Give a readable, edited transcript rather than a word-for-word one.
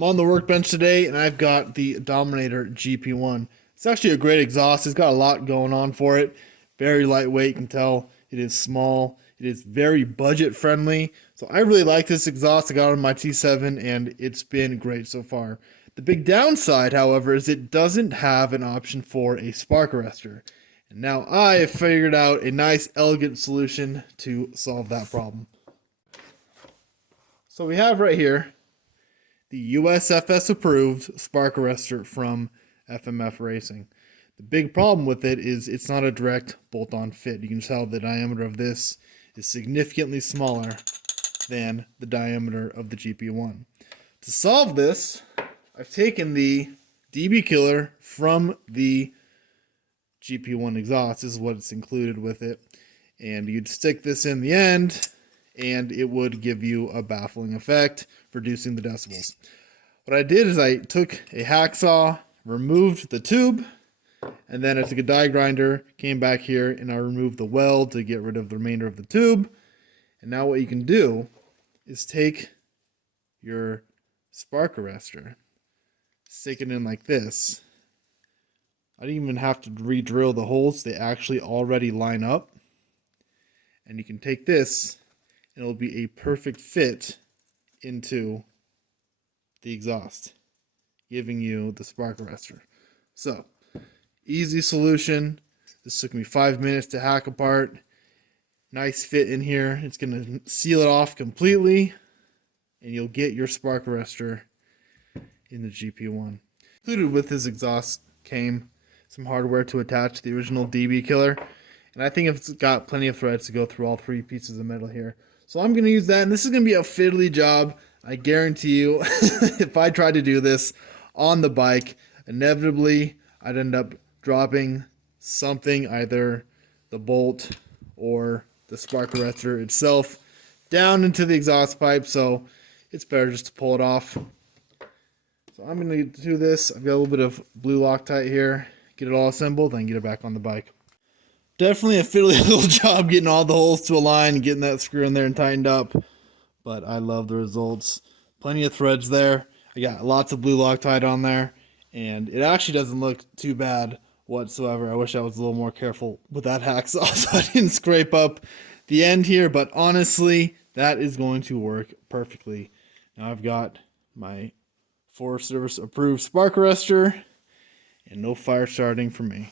I'm on the workbench today and I've got the Dominator GP1. It's actually a great exhaust. It's got a lot going on for it. Very lightweight, you can tell. It is small. It is very budget friendly. So I really like this exhaust. I got it on my T7 and it's been great so far. The big downside, however, is it doesn't have an option for a spark arrestor. And now I have figured out a nice, elegant solution to solve that problem. So we have right here the USFS approved spark arrestor from FMF Racing. The big problem with it is it's not a direct bolt-on fit. You can tell the diameter of this is significantly smaller than the diameter of the GP1. To solve this, I've taken the DB killer from the GP1 exhaust. This is what it's included with it. And you'd stick this in the end, and it would give you a baffling effect, reducing the decibels. What I did is I took a hacksaw, removed the tube, and then I took a die grinder, came back here, and I removed the weld to get rid of the remainder of the tube. And now what you can do is take your spark arrestor, stick it in like this. I didn't even have to re-drill the holes. They actually already line up. And you can take this, and it'll be a perfect fit into the exhaust, giving you the spark arrestor. So, easy solution. This took me 5 minutes to hack apart. Nice fit in here. It's going to seal it off completely, and you'll get your spark arrestor in the GP1. Included with this exhaust came some hardware to attach to the original DB killer, and I think it's got plenty of threads to go through all three pieces of metal here. So I'm going to use that, and this is going to be a fiddly job. I guarantee you, if I tried to do this on the bike, inevitably I'd end up dropping something, either the bolt or the spark arrestor itself, down into the exhaust pipe, so it's better just to pull it off. So I'm going to do this. I've got a little bit of blue Loctite here, get it all assembled, then get it back on the bike. Definitely a fiddly little job getting all the holes to align and getting that screw in there and tightened up, but I love the results. Plenty of threads there. I got lots of blue Loctite on there, and it actually doesn't look too bad whatsoever. I wish I was a little more careful with that hacksaw so I didn't scrape up the end here, but honestly, that is going to work perfectly. Now I've got my Forest Service approved spark arrestor, and no fire starting for me.